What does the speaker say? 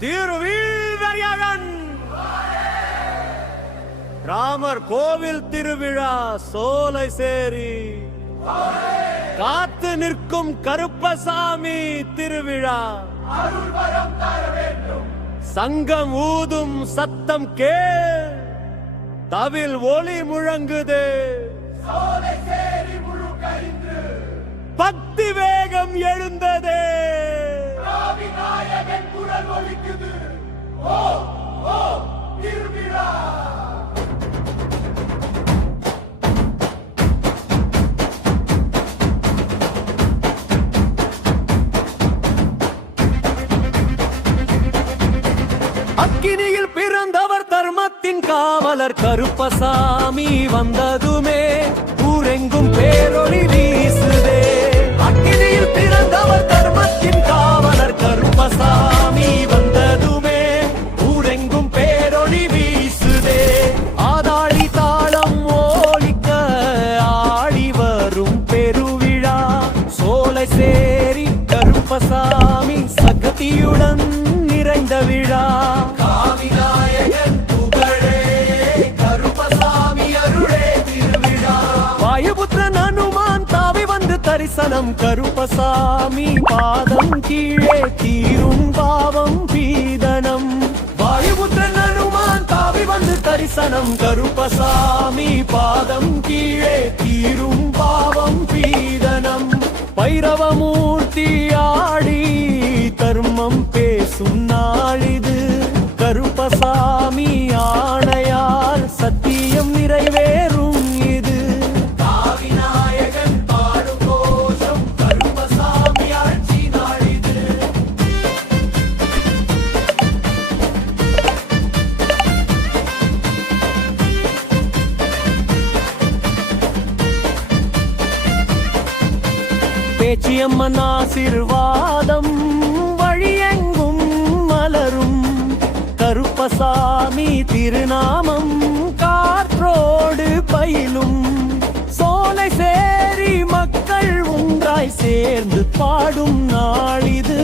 திருவீழ்வரியகன் ராமர் கோவில் திருவிழா சோலைசேரி காத்து நிற்கும் கருப்பசாமி திருவிழா சங்கம் ஊதும் சத்தம் கேள் தவில் ஒளி முழங்குதே பக்தி வேகம் எழுந்ததே அக்கினியில் பிறந்தவர் தர்மத்தின் காவலர் கருப்பசாமி வந்ததுமே ஊரெங்கும் பேரொளி வீசுதே. அக்கினியில் பிறந்தவர் தர்மத்தின் காவலர் கருப்பசாமி வந்ததுமே ஊரெங்கும் பேரொளி வீசுதே. ஆதாளி தாளம் ஓலிக்க ஆடி வரும் பெருவிழா சோலைசேரி கருப்பசாமி சகதியுடன் நிறைந்த விழா. வாயுபுத்திரன் அனுமான் தாவி வந்து தரிசனம் கருப்பசாமி பாதம் கீழே தீரும் பாவம் பீதனம். வாயுபுத்திரன் அனுமான் தாவி வந்து தரிசனம் கருப்பசாமி பாதம் கீழே தீரும் பாவம் பீதனம். பைரவமூர்த்தி ஆடி தர்மம் பேசும் நாளிது கருப்பசாமி ஆணையால் சத்தியம் நிறைவேறும் இது. காவிநாயகன் பாடும் கோஷம் கருப்பசாமி ஆட்சி நாளிது. பேச்சியம்மன் ஆசீர்வாதம் வழியெங்கும் மலரும் கருப்பசாமி திருநாமம் காற்றோடு பயிலும். சோலைசேரி மக்கள் ஒன்றாய் சேர்ந்து பாடும் நாளிது.